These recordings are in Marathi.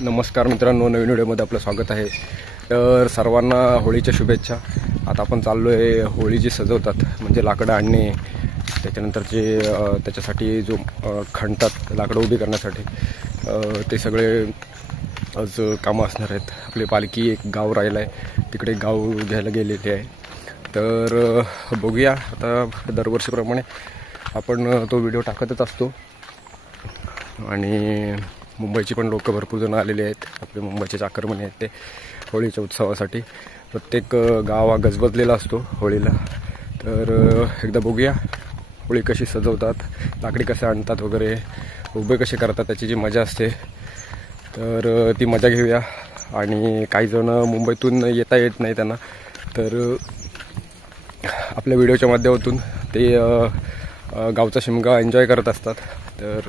नमस्कार मित्रांनो, नवीन व्हिडिओमध्ये आपलं स्वागत आहे। तर सर्वांना होळीच्या शुभेच्छा। आता आपण चाललो आहे होळी जी सजवतात म्हणजे लाकडं आणणे, त्याच्यानंतरचे त्याच्यासाठी जो खणतात लाकडं उभी करण्यासाठी, ते सगळे आज कामं असणार आहेत। आपली पालखी एक गाव राहिलं आहे, तिकडे गाव घ्यायला गेलेली आहे। तर बघूया, आता दरवर्षीप्रमाणे आपण तो व्हिडिओ टाकतच असतो आणि मुंबईची पण लोक भरपूर जण आलेले आहेत। आपले मुंबईचे चाकरमानी आहेत ते होळीच्या उत्सवासाठी। प्रत्येक गाव गजबजलेला असतो होळीला। तर एकदा बघूया होळी कशी सजवतात, लाकडी कसे आणतात वगैरे, उभे कसे करतात, त्याची जी मजा असते तर ती मजा घेऊया। आणि काही जण मुंबईतून येता येत नाही त्यांना, तर आपल्या व्हिडिओच्या माध्यमातून ते गावचा शिमगा एन्जॉय करत असतात। तर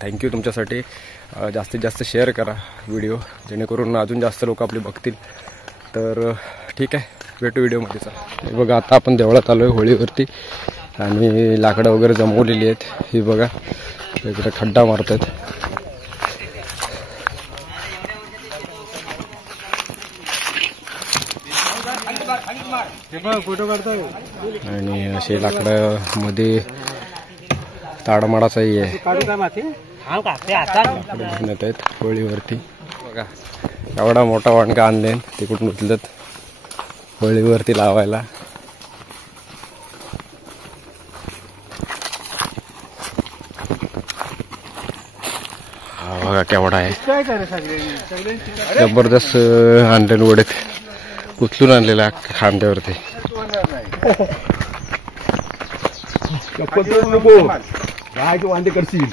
थँक्यू तुमच्यासाठी। जास्तीत जास्त शेअर करा व्हिडिओ, जेणेकरून अजून जास्त लोक आपले बघतील। तर ठीक आहे, भेटू व्हिडिओमध्ये। चला, बघा आता आपण देवळात आलो आहे होळीवरती आणि लाकडं वगैरे जमवलेली आहेत। ही बघा इकडे खड्डा मारत आहेत। आणि असे लाकडं मध्ये ताडमाडाचाही आहे होळीवरती। बघा एवढा मोठा वाणका आणले, तिकडून उचलत होळीवरती लावायला। हा बघा केवढा आहे, जबरदस्त आणले वडे उचलून आणलेला खांद्यावरती। वांदे करशील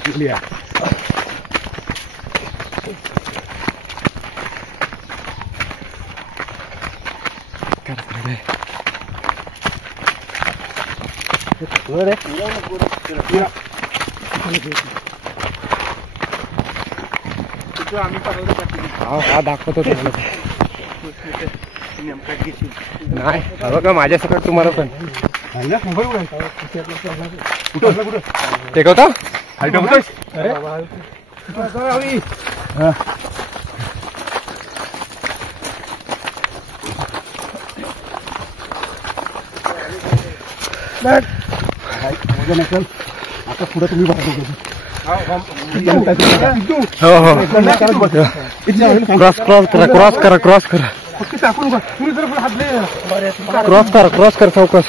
हा दाखवतो नाही बघा माझ्या सकट तुम्हाला पण टेकवता आता पुढे तुम्ही क्रॉस करा क्रॉस करा सावकाश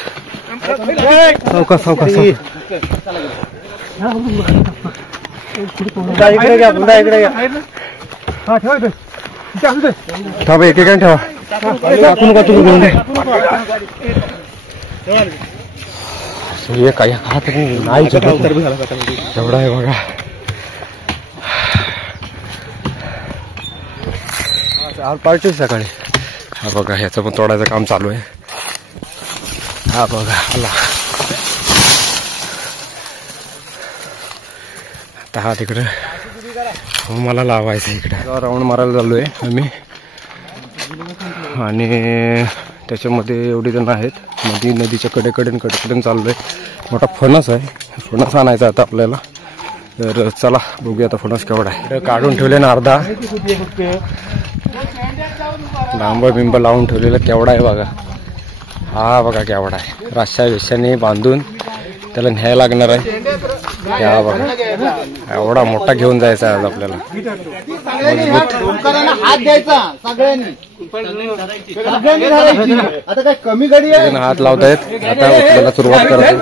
सावकाश सावकाश ठेवा, एक एक ठेवा, टाकून का तुम्ही काही हात नाही एवढा आहे बघा। पार्टी सकाळी हा बघा, ह्याचं पण तोडायचं काम चालू आहे। हा बघा आला आता, हा तिकडे मला लावायचं, इकडे राऊंड मारायला चालू आहे आम्ही। आणि त्याच्यामध्ये एवढी जण आहेत, नदीच्या कडेकडे चाललोय। मोठा फणस आहे, फणस आणायचा आता आपल्याला। तर चला बघूया आता फणस केवढा आहे। काढून ठेवले ना अर्धा, लांब बिंब लावून ठेवलेला केवढा आहे बघा। हा बघा केवढा आहे, रश्श्याने बांधून त्याला न्यायला लागणार आहे। या बघा एवढा मोठा घेऊन जायचा आहे आज आपल्याला। हात द्यायचा सगळ्यांनी, आता काय कमी गाडी आहे, हात लावतायत। आता उचलायला सुरुवात करायची,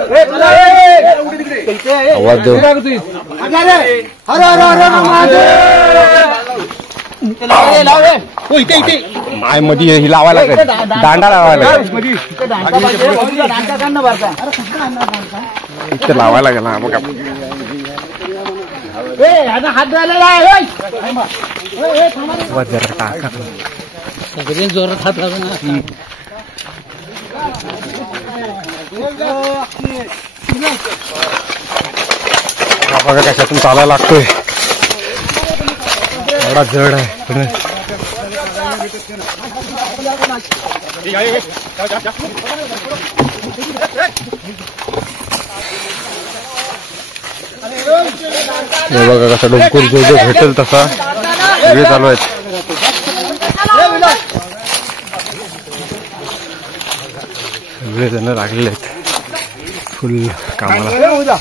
आवाज देऊ माय मध्ये ही लावायला, दांडा लावायला, इथे लावायला गेला बघा। हात जरा टाका, जोरात हात लागला। बघा कशातून चालायला लागतोय, एवढा जड आहे। हे बघा कसा डोंगर जो जो भेटेल तसा सगळे चालू आहेत. सगळे जण लागलेले आहेत फुल कामाला.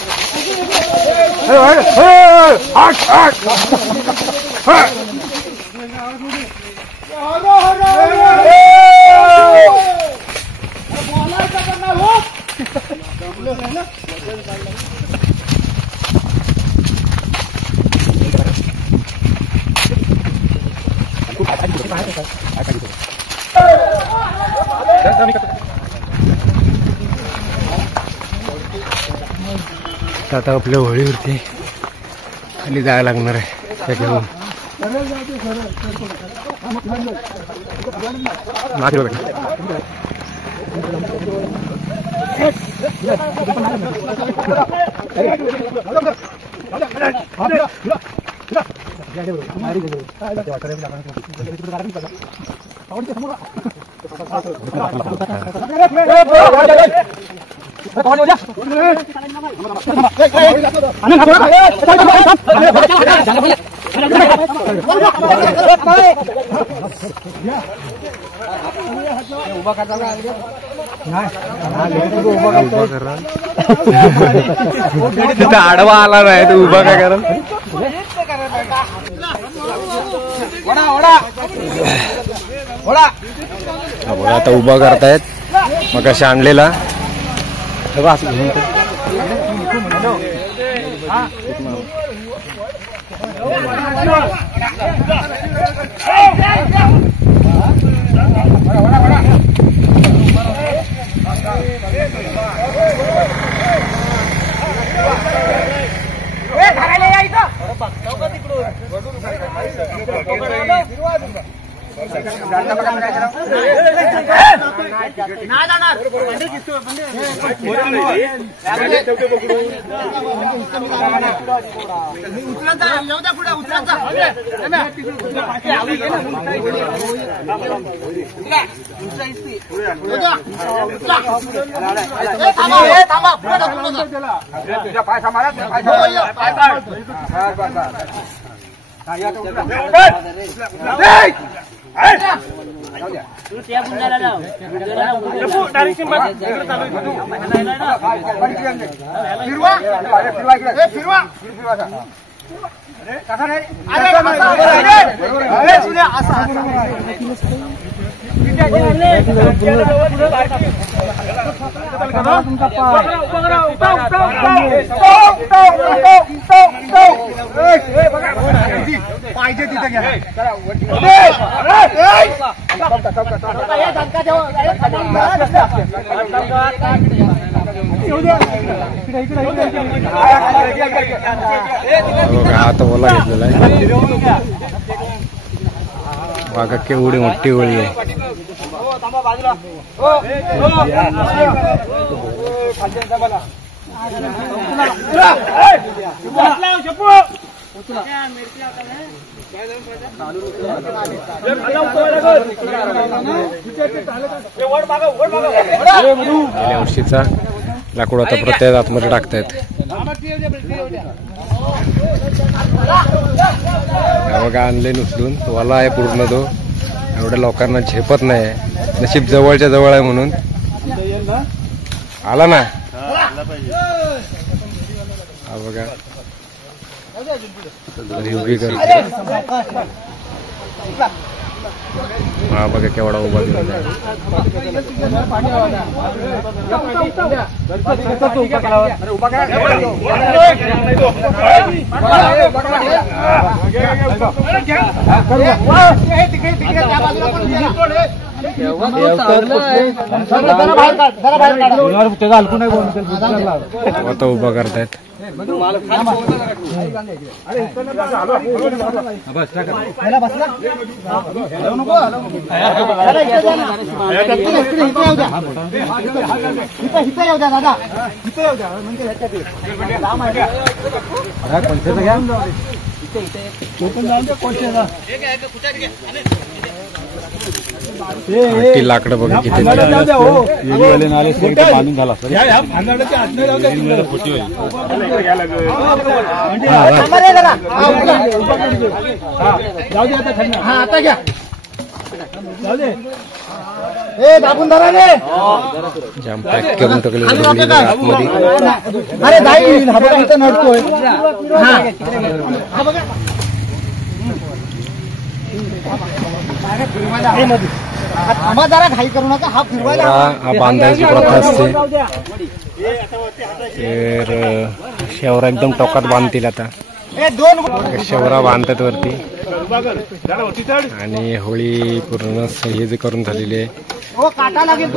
आता आपल्या होळीवरती खाली जायला लागणार आहे. त्या घेऊन आडवा आला नाही तर उभा काय करा. आता उभा करतायत. मग अशा आणलेला पाहिजे तिथे घ्या. आता बोला घेतलेला आहे. बघा केवढी मोठी होळी आहे. गेल्या वर्षीचा लाकूड आता प्रत्येक आतमध्ये टाकतायत. बघा आणले उचलून. वाला आहे पूर्ण तो. एवढ्या लोकांना झेपत नाही. नशीब जवळच्या जवळ आहे म्हणून आला ना. हा बघा उभी करते. हा बघा केवढा उभा दिला. आता उभा करतायत. ती लाकडं बघा किती बांधून झाला जाम पॅक करून टाकले आतमध्ये. अरे जाईल हा बघा इथं नडतोय. जरा घाई करू नका. हा फिरवायला हा बांधायची प्रथा असते. तर शेवरा एकदम टोकात बांधतील आता. शेवरा बांधतात वरती आणि होळी पूर्ण हे जे करून झालेली आहे.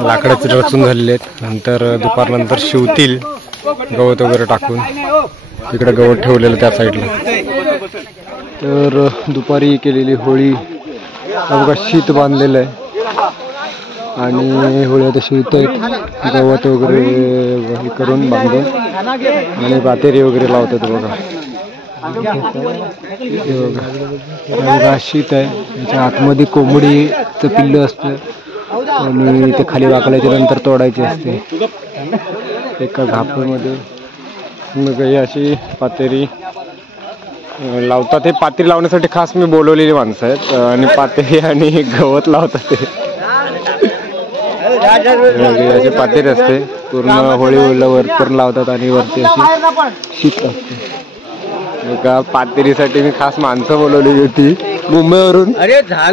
लाकडाचे रचून झालेले आहेत. नंतर दुपारनंतर शिवतील गवत वगैरे टाकून. तिकडे गवत ठेवलेलं त्या साईडला. तर दुपारी केलेली होळी बघा शीत बांधलेलं आहे आणि होळी आता शिवत आहेत. गवत वगैरे हे करून बांधून आणि बातेरी वगैरे लावतात बघा. बघा शीत आहे. त्याच्या आतमध्ये कोंबडीचं पिल्लं असतं आणि ते खाली वाकल्याच्या नंतर तोडायचे असते. एका घापमध्ये मग ही अशी पातेरी लावतात. हे पातेरी लावण्यासाठी खास मी बोलवलेली माणसं आहेत आणि पातेरी आणि गवत लावतात. ते अशी पातेरी असते. पूर्ण होळी वर पण लावतात आणि वरती अशी शीत असते. एका पातेरीसाठी मी खास माणसं बोलवलेली होती मुंबईवरून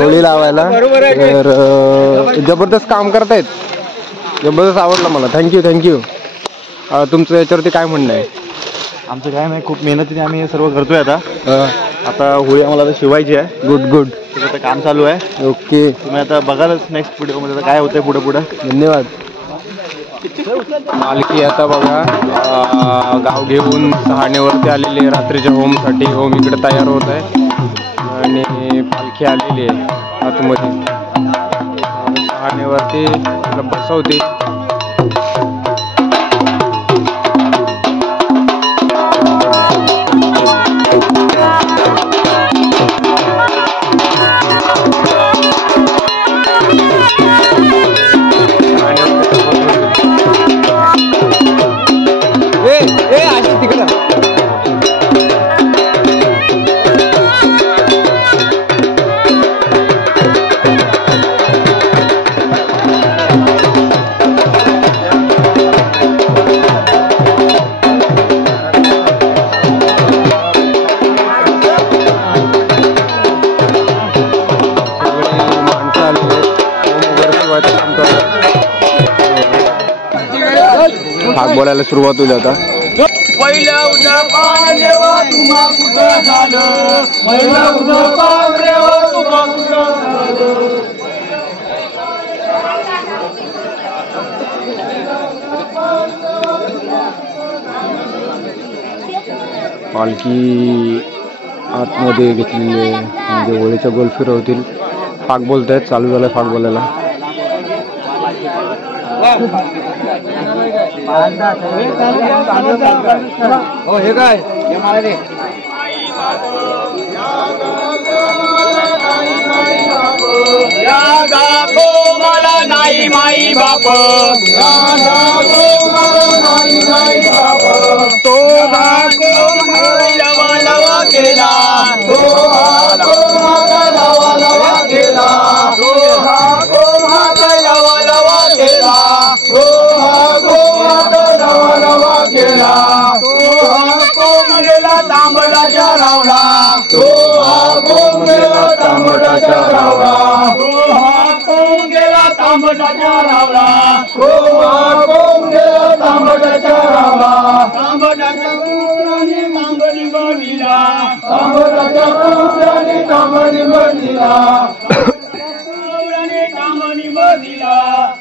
होळी लावायला. तर जबरदस्त काम करतायत. जबरदस्त आवडलं मला. थँक्यू. तुमचं याच्यावरती काय म्हणणं आहे? आमचं काय नाही, खूप मेहनतीने आम्ही हे सर्व करतोय. आता होळी आम्हाला शिवायची आहे. गुड. त्याचं काम चालू आहे. ओके. तुम्ही आता बघालच नेक्स्ट व्हिडिओमध्ये काय होतंय पुढे. धन्यवाद. पालखी आता बघा गाव घेऊन सहाणेवरती आलेली आहे रात्रीच्या होमसाठी. होम इकडे तयार होत आहे आणि पालखी आलेली आहे आतमध्ये. सहाणेवरती बसवते. भाग बोलायला सुरुवात होईल आता. पालखी आतमध्ये घेतलेली आहे म्हणजे होळीचा गोल फिरवतील. फाक बोलतायत. चालू झालंय फाक बोलायला. हो हे काय मला दे. मला नाही माई बाप. तो लवा लवा केला. तांबडाच्या रावला. तो गेला तांबडाच्या रावला. गेला तांबडाच्या रावला. गेला तांबडाच्या रावला. तांबडाच्या कुत्राने तांबडी बनिला. तांबडाच्या कुत्राने तांबडी बनिला. तांबडी बनिला.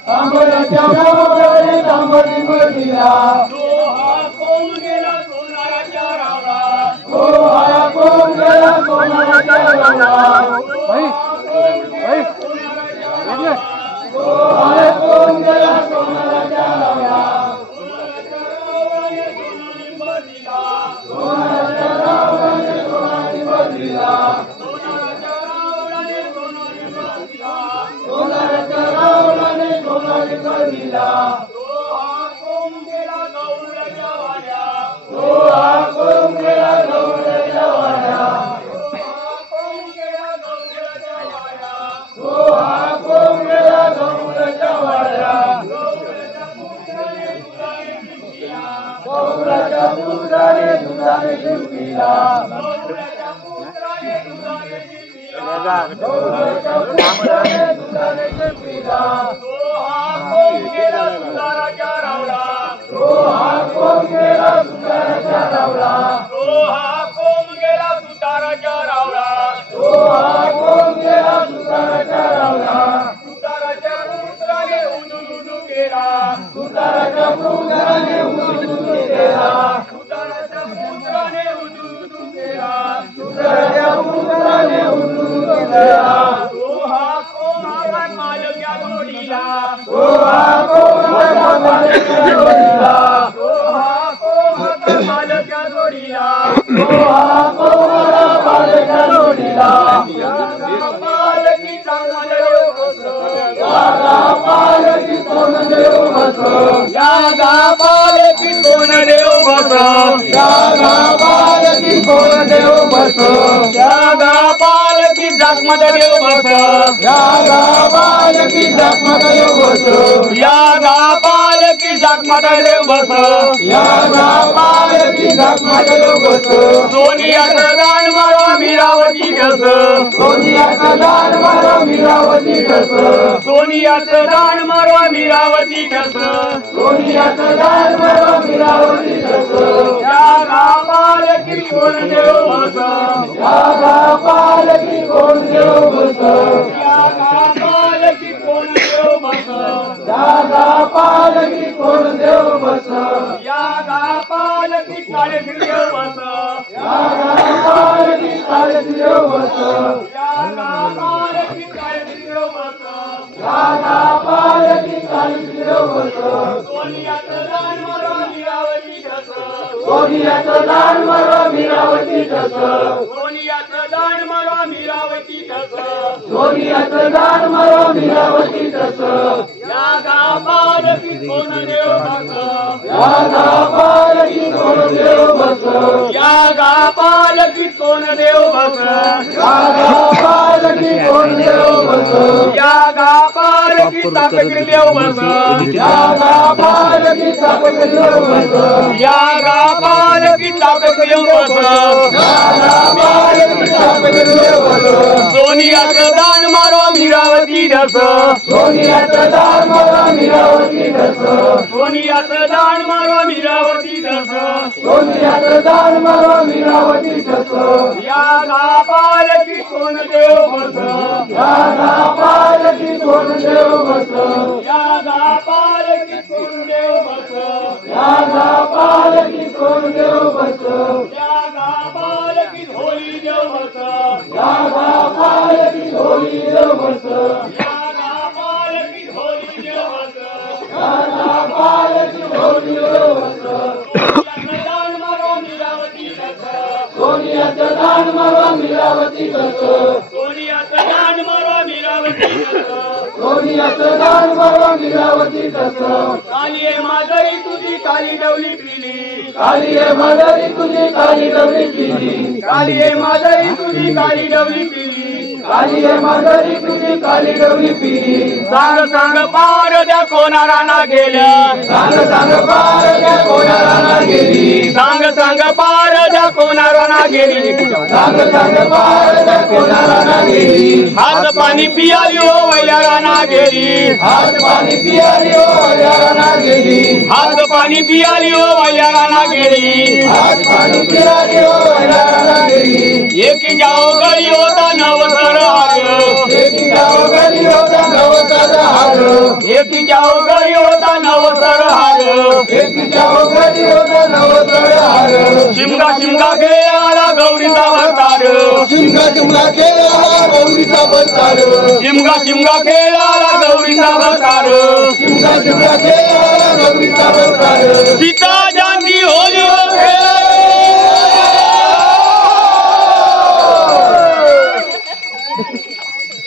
तांबडाच्या कुत्राने तांबडी बनिला.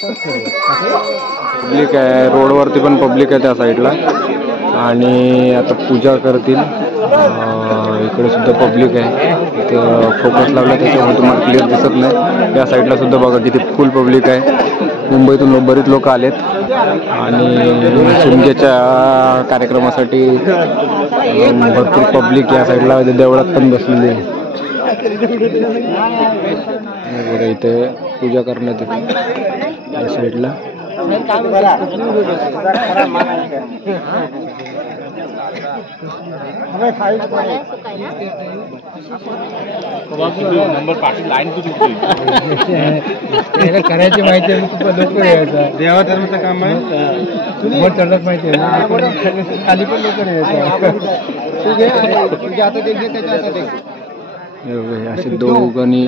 पब्लिक आहे, रोडवरती पण पब्लिक आहे त्या साईडला. आणि आता पूजा करतील. इकडे सुद्धा पब्लिक आहे. इथं फोकस लावला त्याच्यामुळे तुम्हाला क्लिअर दिसत नाही. या साईडला सुद्धा बघा किती फुल पब्लिक आहे. मुंबईतून बरीच लोक आलेत आणि शिमग्याच्या कार्यक्रमासाठी भरपूर पब्लिक या साईडला देवळात पण बसलेली आहे. बघा इथे पूजा करण्यात येते या साईडला. करायची माहिती आहे, देवा धर्माचं काम आहे. चढत माहिती आहे, खाली पण लोक असे दोघांनी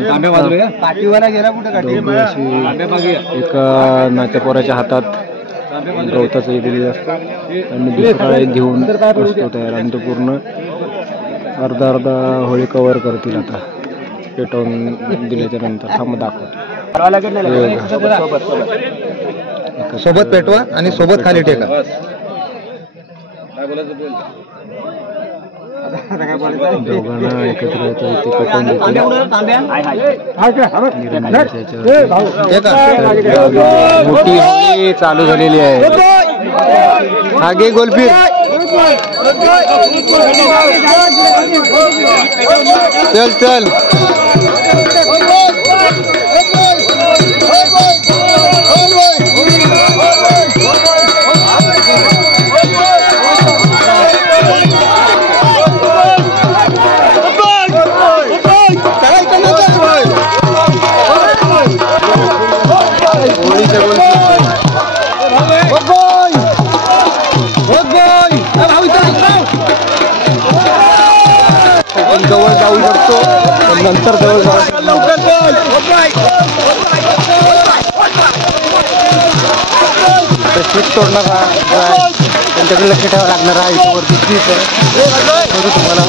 एका नाच्या पोराच्या हातात गवताचं हे दिलेलं असतं आणि दुसरा घेऊन असतो तयार. आणि तो पूर्ण अर्धा होळी कव्हर करतील. आता पेटवून दिल्याच्या नंतर थांब दाखवतो. सोबत पेटवा आणि सोबत खाली टेका. दोघांना एकत्र इथे पेटवून देतील. मोठी होळी चालू झालेली आहे. आगे गोलफीर चल चल. जवळ जाऊ शकतो नंतर जवळ स्विच तोडणार त्यांच्याकडे लक्ष ठेवावं लागणार आहे. वरती स्विच आहे तुम्हाला.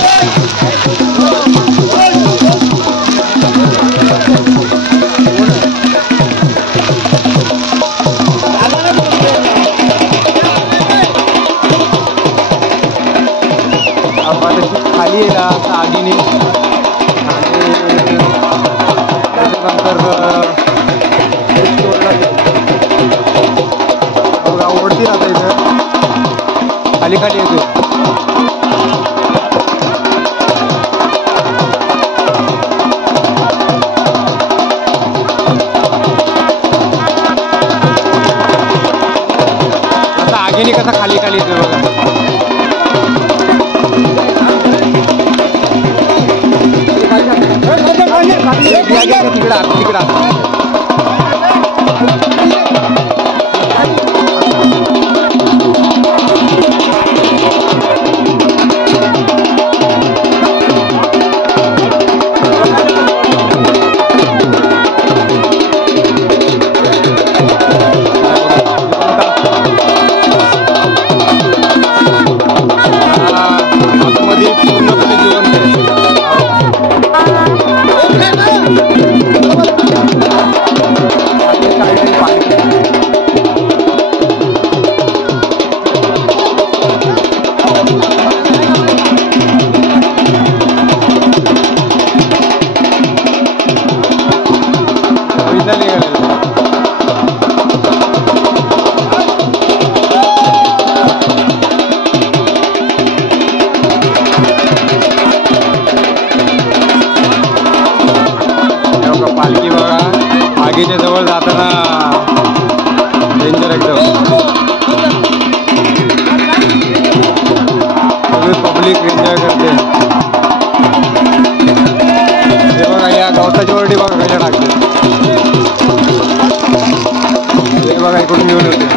खाली येईल आगीने आणि त्याच्यानंतर ओढती आता इथं खाली खाली येतो. आता आगीने कसा खाली खाली येतो बघा. तिकडा पालखी बघा आगीच्या जवळ जाताना डेंजर एकदम. सगळी पब्लिक एन्जॉय करते. हे बघा या गवताची वरडी बघा कशा टाकते. हे बघा इकडून घेऊन येते.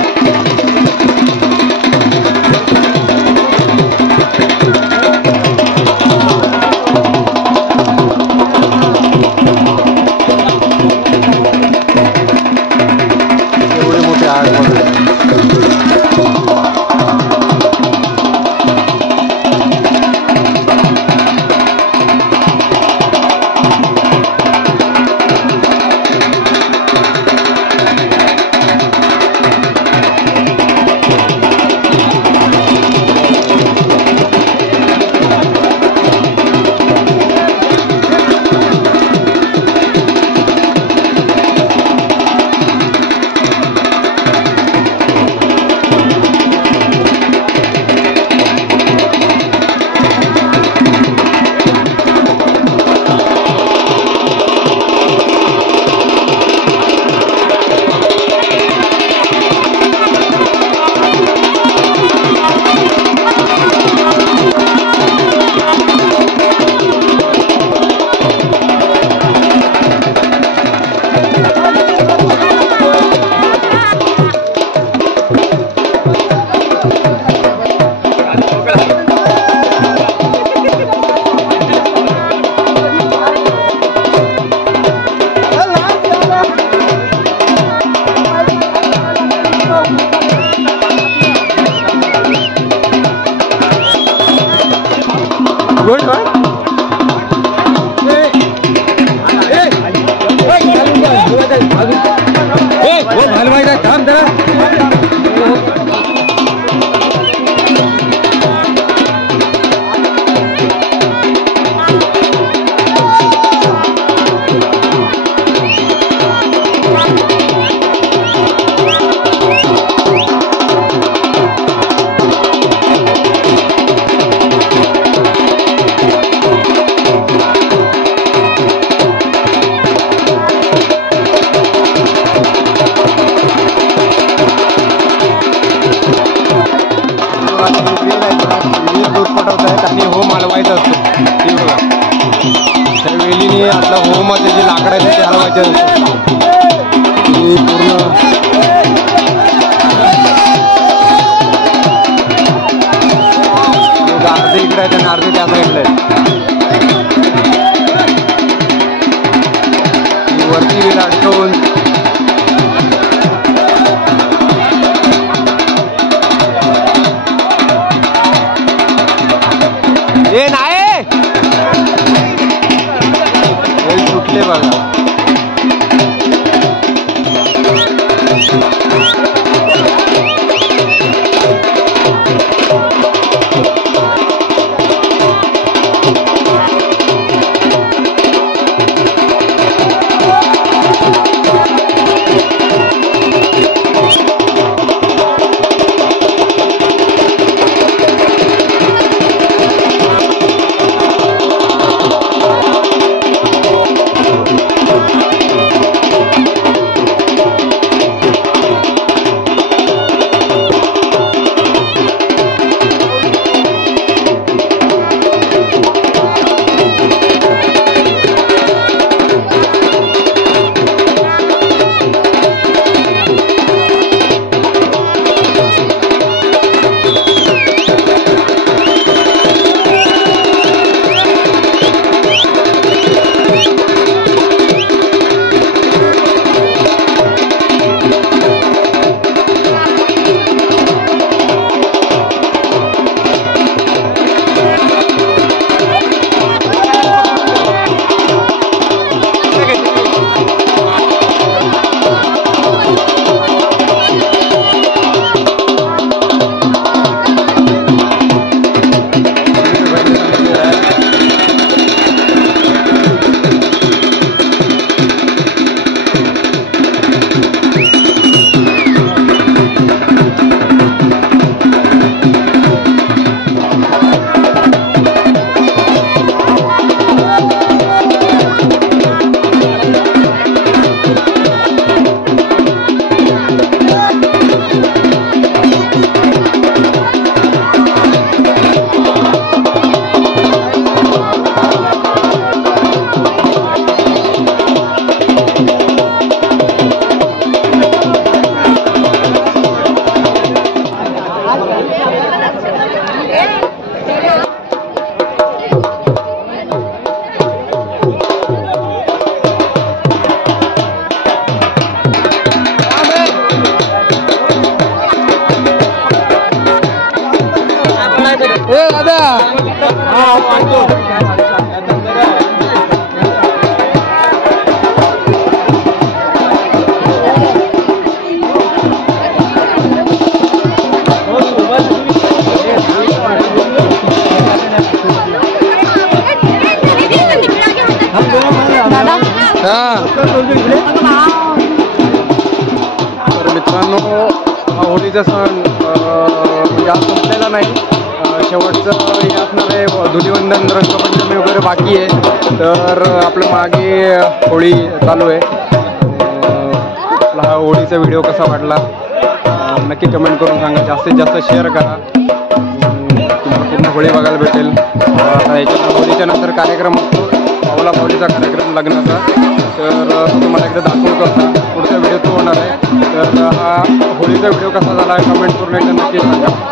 थांब जरा. आणि होम हलवायचा असतो. ते बघा त्या वेलीने आपला होममध्ये जे लाकड आहे ते हलवायचे असतो. पूर्ण अर्धे इकडे आहेत आणि अर्धे त्या साईडला आहेत. वरती वेल अडकवून हे नाही वेल सुटले बघा. तर मित्रांनो हा होळीचा सण आज संपलेला नाही. शेवटचं हे असणार आहे धुलीवंदन रंगपंचमी वगैरे बाकी आहे. तर आपलं मागे होळी चालू आहे. आपला हा होळीचा व्हिडिओ कसा वाटला नक्की कमेंट करून सांगा. जास्तीत जास्त शेअर करा. पूर्ण होळी बघायला भेटेल. याच्या होळीच्या नंतर कार्यक्रम असतो पावला पावलीचा कार्यक्रम लग्नाचा. तर तुम्हाला एकदा दाखवतो आता पुढचा व्हिडिओ तो होणार आहे. तर हा होळीचा व्हिडिओ कसा झाला कमेंट करून एकदा नक्की सांगा.